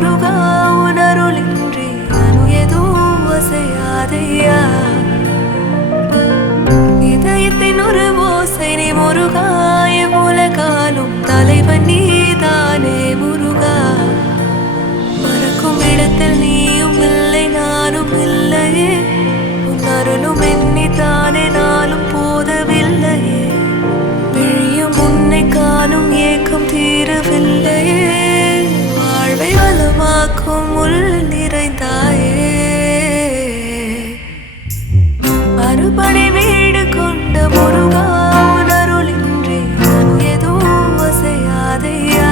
முருகா உணருளின்றி அணு எதுவும் அசையாதையா இதயத்தின் ஒரு ஓசை நீ முருகா எவ்வுலகாலும் தலைவன் நீதானே முருகா மறக்கும் இடத்தில் நீயும் இல்லை நானும் இல்லையே உன் அருளும் எண்ணித்தானே நாளும் போதவில்லையே விழியும் உன்னை காணும் ஏக்கம் தீரவில்லையே வாழ்வை வளமாக்கும் உள் நிறைந்தாயே மறுபடி வீடு கொண்ட முருகா உணருளின்றி அணு எதுவும் அசையாதையா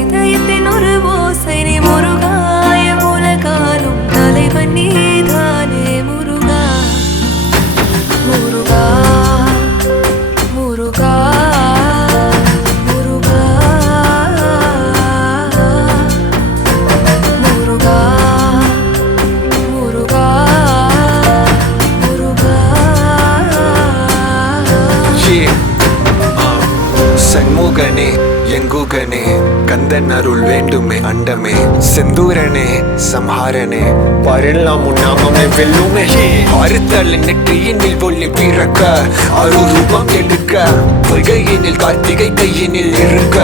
இதயத்தின் ஒரு ஓசை நீ முருகா எவ்வுலகாலும் தலைவன் நீதானே முருகா முருகா முருகா முருகா முருகா முருகா முருகா சண்முகனே எங்குகனே கந்தன் அருள் வேண்டுமே அண்டமே செந்தூரனே சம்ஹாரனே வரலாம் உன் நாமமே வெல்லுமே அறுத்தலின் நெற்றியினில் ஒளி பிறக்க அருரூபம் எடுக்க பொய்கையினில் கார்த்திகை கையினில் இருக்க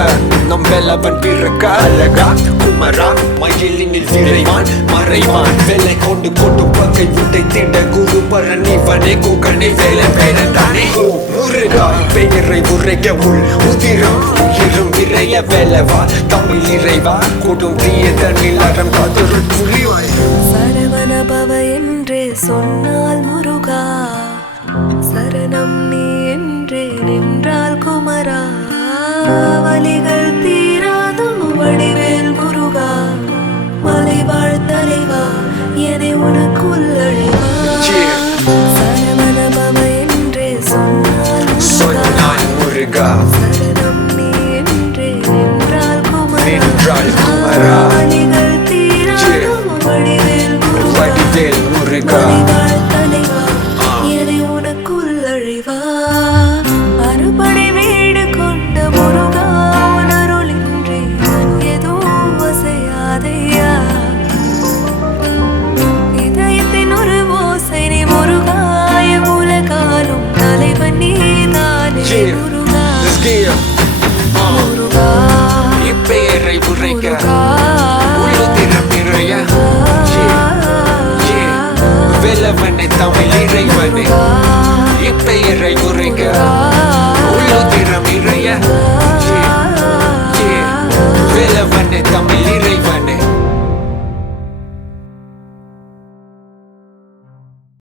நம் வெல்லவன் பிறக்க அழகா குமரா மயிலினில் விரைவான் மறைவான் வெள்ளை கொண்டு கொண்டு பகை விட்டை தீண்ட குரு பரணிவனே குகனை வேலை பேரந்தானே முருகா பெயரை உரைக்க உள் உதிரம் உயிரும் விரைய வேலவா தமிழ் இறைவா கொடும் தீய தண்ணில் அறம் காதொரு புலிவாய் சரவண பவ என்றே சொன்னால் முருகா சரணம் நீ என்றே நின்றால் குமரா வலிகள் தீராதோ வடிவேல் முருகா மலைவாழ் தலைவா என்னை உனக்குள் அழிவா சரவண பவ என்றே சொன்னால் முருகா சரணம் நீ என்றே நின்றால் குமரா வலிகள் தீராதோ வடிவேல் முருகா மலைவாழ் தலைவா என்னை உனக்குள் அழிவா மறுபடி வீடு கொண்ட முருகா உணருளின்றி அணு எதுவும் அசையாதையா இதயத்தின் ஒரு ஓசை நீ முருகா எவ்வுலகாலும் தலைவன் நீதானே முருகா முருகா இப்பெயரை உரைக்க முருகா உள்ளுதிரம் நிறைய வெல்லவனை தமிழ் இறைவனே இப்பெயரை உரைக்க